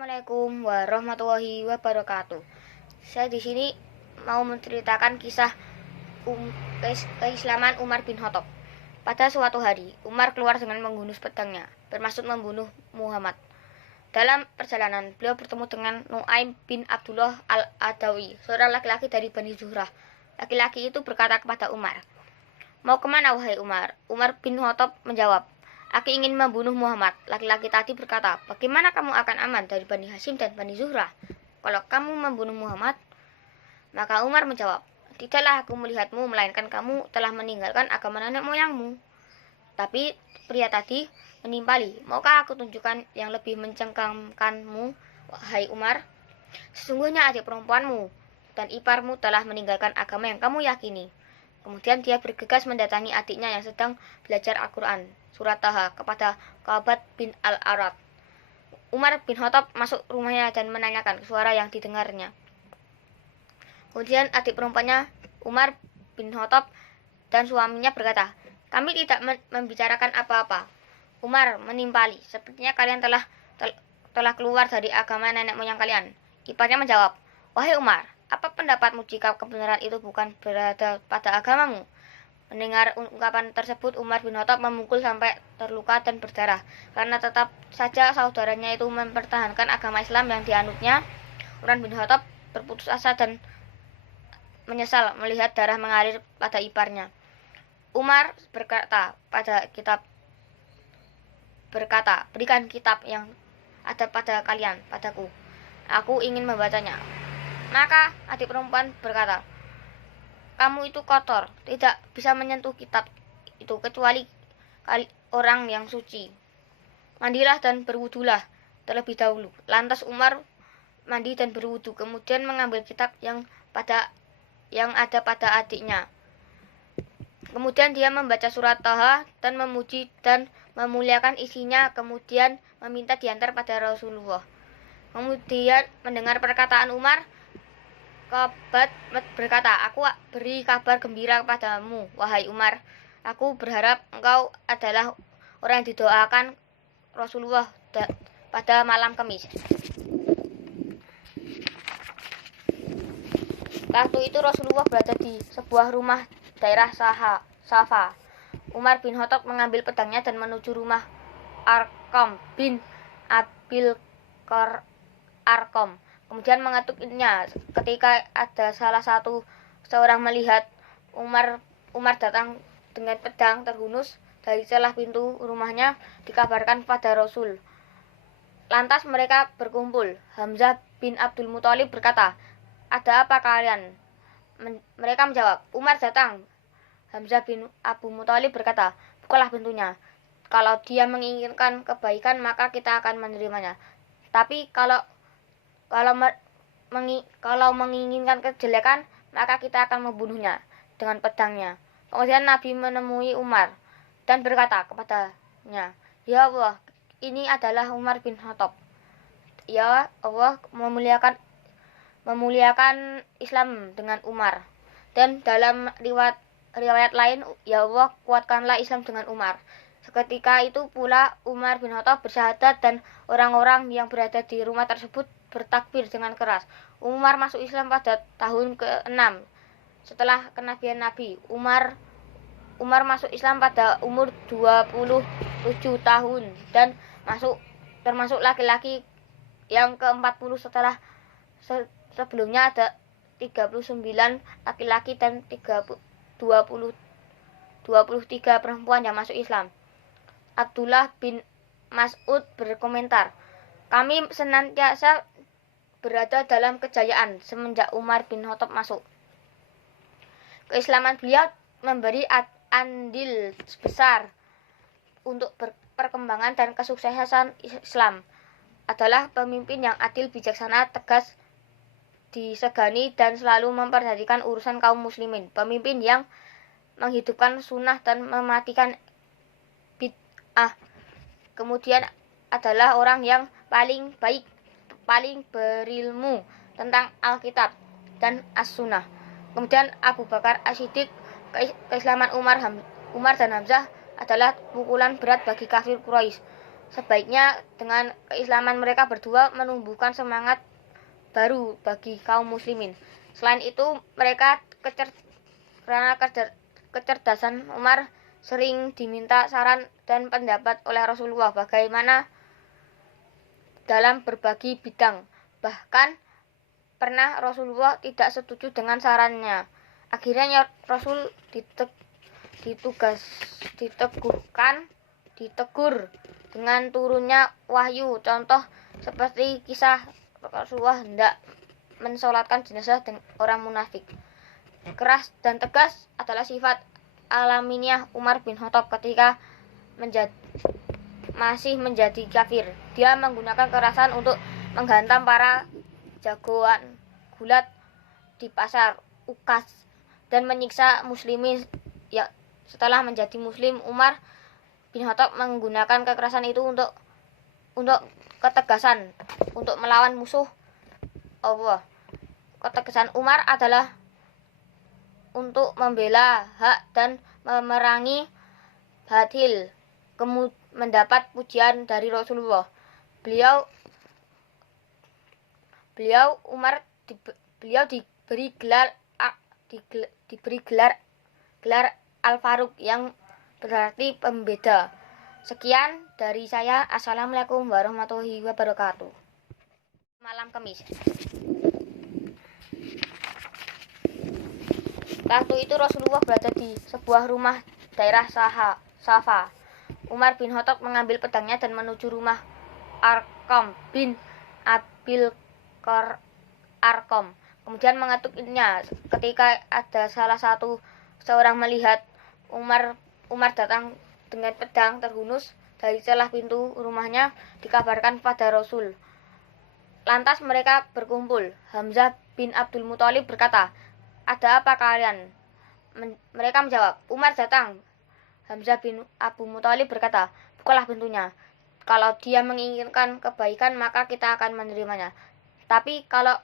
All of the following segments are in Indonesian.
Assalamualaikum warahmatullahi wabarakatuh. Saya di sini mau menceritakan kisah keislaman Umar bin Khattab. Pada suatu hari, Umar keluar dengan menggunus pedangnya, bermaksud membunuh Muhammad. Dalam perjalanan, beliau bertemu dengan Nu'aim bin Abdullah al-Adawi, seorang laki-laki dari Bani Zuhrah. Laki-laki itu berkata kepada Umar, "Mau kemana wahai Umar?" Umar bin Khattab menjawab, "Aku ingin membunuh Muhammad." Laki-laki tadi berkata, "Bagaimana kamu akan aman dari Bani Hashim dan Bani Zuhrah kalau kamu membunuh Muhammad?" Maka Umar menjawab, "Tidaklah aku melihatmu, melainkan kamu telah meninggalkan agama nenek moyangmu." Tapi pria tadi menimpali, "Maukah aku tunjukkan yang lebih mencengkamkanmu, wahai Umar? Sesungguhnya adik perempuanmu dan iparmu telah meninggalkan agama yang kamu yakini." Kemudian dia bergegas mendatangi adiknya yang sedang belajar Al-Quran, surat Taha, kepada Ka'bah bin Al-Arad. Umar bin Khattab masuk rumahnya dan menanyakan suara yang didengarnya. Kemudian adik perempuannya Umar bin Khattab dan suaminya berkata, "Kami tidak membicarakan apa-apa." Umar menimpali, "Sepertinya kalian telah keluar dari agama nenek moyang kalian." Iparnya menjawab, "Wahai Umar, apa pendapatmu jika kebenaran itu bukan berada pada agamamu?" Mendengar ungkapan tersebut, Umar bin Khattab memukul sampai terluka dan berdarah, karena tetap saja saudaranya itu mempertahankan agama Islam yang dianutnya. Umar bin Khattab berputus asa dan menyesal melihat darah mengalir pada iparnya. Umar berkata, "Berikan kitab yang ada pada kalian padaku. Aku ingin membacanya." Maka adik perempuan berkata, "Kamu itu kotor, tidak bisa menyentuh kitab itu kecuali orang yang suci. Mandilah dan berwudulah terlebih dahulu." Lantas Umar mandi dan berwudu, kemudian mengambil kitab yang ada pada adiknya. Kemudian dia membaca surat Taha dan memuji dan memuliakan isinya, kemudian meminta diantar pada Rasulullah. Kemudian mendengar perkataan Umar, Ka'bah berkata, "Aku beri kabar gembira kepadamu, wahai Umar. Aku berharap engkau adalah orang yang didoakan Rasulullah pada malam Kamis." Waktu itu Rasulullah berada di sebuah rumah daerah Safa. Umar bin Khattab mengambil pedangnya dan menuju rumah Arqam bin Abil Arqam. Kemudian mengetuknya. Ketika ada seorang melihat Umar datang dengan pedang terhunus dari celah pintu rumahnya, dikabarkan pada Rasul. Lantas mereka berkumpul. Hamzah bin Abdul Muthalib berkata, "Ada apa kalian?" Mereka menjawab, "Umar datang." Hamzah bin Abu Muthalib berkata, "Bukalah pintunya. Kalau dia menginginkan kebaikan, maka kita akan menerimanya. Tapi kalau menginginkan kejelekan, maka kita akan membunuhnya dengan pedangnya." Kemudian Nabi menemui Umar dan berkata kepadanya, "Ya Allah, ini adalah Umar bin Khattab. Ya Allah, memuliakan Islam dengan Umar." Dan dalam riwayat lain, "Ya Allah, kuatkanlah Islam dengan Umar." Seketika itu pula Umar bin Khattab bersyahadat dan orang-orang yang berada di rumah tersebut bertakbir dengan keras. Umar masuk Islam pada tahun ke-6 setelah kenabian Nabi. Umar masuk Islam pada umur 27 tahun dan termasuk laki-laki yang ke-40 setelah sebelumnya ada 39 laki-laki dan 23 perempuan yang masuk Islam. Abdullah bin Mas'ud berkomentar, "Kami senantiasa berada dalam kejayaan semenjak Umar bin Khattab masuk. Keislaman beliau memberi andil besar untuk perkembangan dan kesuksesan Islam. Adalah pemimpin yang adil, bijaksana, tegas, disegani, dan selalu memperhatikan urusan kaum muslimin. Pemimpin yang menghidupkan sunnah dan mematikan bid'ah. Kemudian adalah orang yang paling baik, paling berilmu tentang Alkitab dan As-Sunnah." Kemudian Abu Bakar As-Siddiq, keislaman Umar dan Hamzah adalah pukulan berat bagi kafir Quraisy. Sebaiknya dengan keislaman mereka berdua menumbuhkan semangat baru bagi kaum muslimin. Selain itu, karena kecerdasan Umar sering diminta saran dan pendapat oleh Rasulullah bagaimana dalam berbagi bidang. Bahkan pernah Rasulullah tidak setuju dengan sarannya. Akhirnya Rasul ditegur dengan turunnya wahyu. Contoh seperti kisah Rasulullah hendak mensolatkan jenazah orang munafik. Keras dan tegas adalah sifat alamiah Umar bin Khattab ketika masih menjadi kafir. Dia menggunakan kekerasan untuk menghantam para jagoan gulat di pasar Ukas dan menyiksa muslimin. Ya, setelah menjadi muslim, Umar bin Khattab menggunakan kekerasan itu untuk ketegasan, untuk melawan musuh Allah. Ketegasan Umar adalah untuk membela hak dan memerangi batil. Mendapat pujian dari Rasulullah. Beliau diberi gelar Al-Faruq yang berarti pembeda. Sekian dari saya. Assalamualaikum warahmatullahi wabarakatuh. Malam Kamis. Waktu itu Rasulullah berada di sebuah rumah daerah Safa. Umar bin Khattab mengambil pedangnya dan menuju rumah Arqam bin Abil Arqam. Kemudian mengetuknya. Ketika ada seorang melihat Umar datang dengan pedang terhunus dari celah pintu rumahnya, dikabarkan pada Rasul. Lantas mereka berkumpul. Hamzah bin Abdul Muthalib berkata, "Ada apa kalian?" Mereka menjawab, "Umar datang." Hamzah bin Abu Muthalib berkata, "Bukalah pintunya. Kalau dia menginginkan kebaikan, maka kita akan menerimanya. Tapi kalau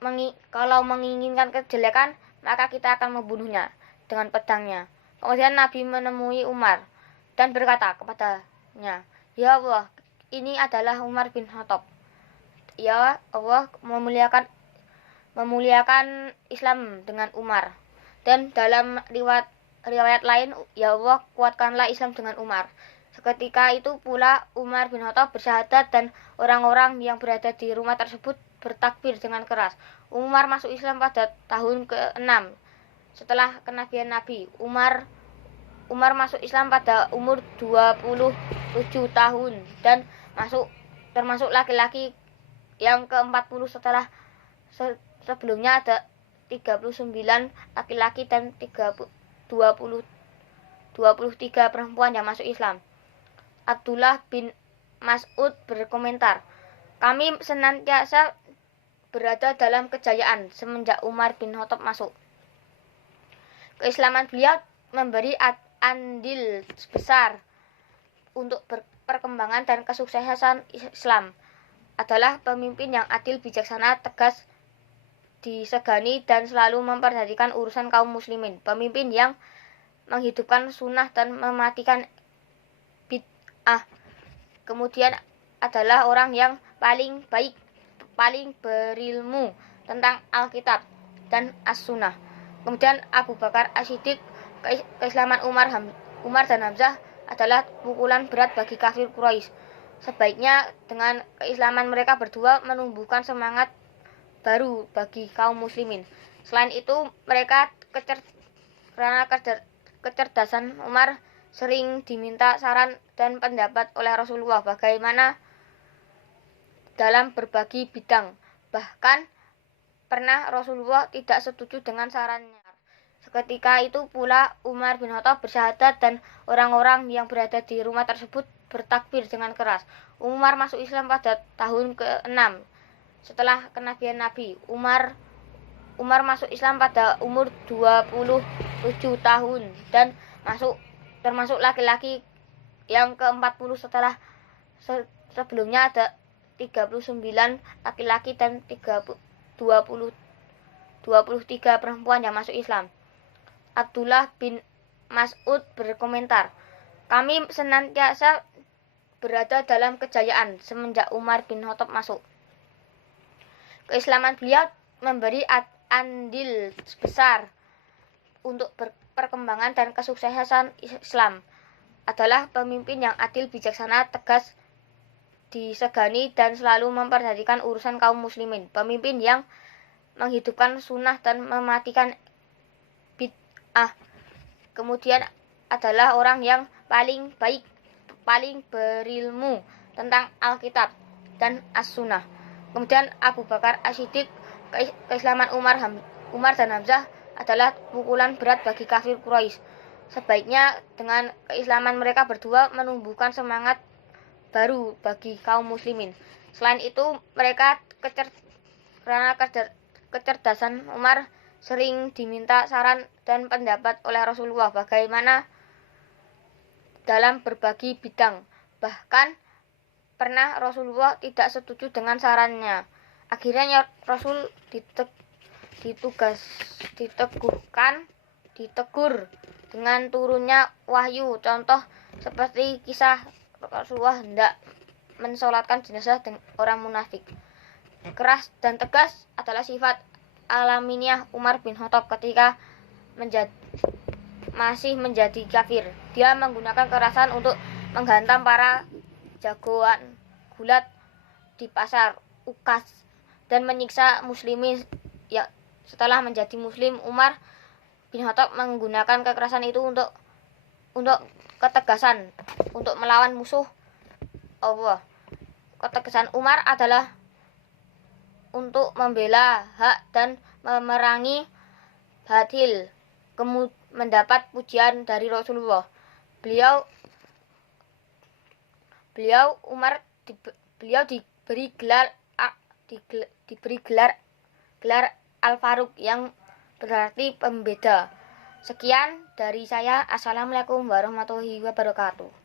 menginginkan kejelekan, maka kita akan membunuhnya dengan pedangnya." Kemudian Nabi menemui Umar dan berkata kepadanya, "Ya Allah, ini adalah Umar bin Khattab. Ya Allah, memuliakan Islam dengan Umar." Dan dalam riwayat lain, "Ya Allah, kuatkanlah Islam dengan Umar." Seketika itu pula Umar bin Khattab bersyahadat dan orang-orang yang berada di rumah tersebut bertakbir dengan keras. Umar masuk Islam pada tahun ke-6 setelah kenabian Nabi. Umar masuk Islam pada umur 27 tahun dan termasuk laki-laki yang ke-40 setelah sebelumnya ada 39 laki-laki dan 23 perempuan yang masuk Islam. Abdullah bin Mas'ud berkomentar, "Kami senantiasa berada dalam kejayaan semenjak Umar bin Khattab masuk. Keislaman beliau memberi andil besar untuk perkembangan dan kesuksesan Islam. Adalah pemimpin yang adil, bijaksana, tegas, disegani, dan selalu memperhatikan urusan kaum muslimin. Pemimpin yang menghidupkan sunnah dan mematikan bid'ah. Kemudian adalah orang yang paling baik, paling berilmu tentang Alkitab dan As-Sunnah." Kemudian Abu Bakar As-Siddiq, keislaman Umar dan Hamzah adalah pukulan berat bagi kafir Quraisy. Sebaiknya dengan keislaman mereka berdua menumbuhkan semangat baru bagi kaum muslimin. Selain itu, karena kecerdasan Umar sering diminta saran dan pendapat oleh Rasulullah bagaimana dalam berbagi bidang. Bahkan pernah Rasulullah tidak setuju dengan sarannya. Seketika itu pula Umar bin Khattab bersyahadat dan orang-orang yang berada di rumah tersebut bertakbir dengan keras. Umar masuk Islam pada tahun ke-6 setelah kenabian Nabi. Umar masuk Islam pada umur 27 tahun dan termasuk laki-laki yang ke-40 setelah sebelumnya ada 39 laki-laki dan 23 perempuan yang masuk Islam. Abdullah bin Mas'ud berkomentar, "Kami senantiasa berada dalam kejayaan semenjak Umar bin Khattab masuk. Keislaman beliau memberi andil besar untuk perkembangan dan kesuksesan Islam. Adalah pemimpin yang adil, bijaksana, tegas, disegani, dan selalu memperhatikan urusan kaum muslimin. Pemimpin yang menghidupkan sunnah dan mematikan bid'ah. Kemudian adalah orang yang paling baik, paling berilmu tentang Alkitab dan As-Sunnah. Kemudian Abu Bakar As-Siddiq. Keislaman Umar dan Hamzah adalah pukulan berat bagi kafir Quraisy. Sebaiknya dengan keislaman mereka berdua menumbuhkan semangat baru bagi kaum muslimin. Selain itu, mereka karena kecerdasan Umar sering diminta saran dan pendapat oleh Rasulullah bagaimana dalam berbagi bidang. Bahkan pernah Rasulullah tidak setuju dengan sarannya. Akhirnya Rasul ditegur dengan turunnya wahyu. Contoh seperti kisah Rasulullah hendak mensolatkan jenazah orang munafik. Keras dan tegas adalah sifat alamiah Umar bin Khattab ketika masih menjadi kafir. Dia menggunakan kekerasan untuk menghantam para jagoan gulat di pasar Ukas dan menyiksa muslimin. Ya, setelah menjadi muslim, Umar bin Khattab menggunakan kekerasan itu untuk ketegasan, untuk melawan musuh Allah. Ketegasan Umar adalah untuk membela hak dan memerangi batil. Mendapat pujian dari Rasulullah. Beliau diberi gelar Al-Faruq yang berarti pembeda. Sekian dari saya. Assalamualaikum warahmatullahi wabarakatuh.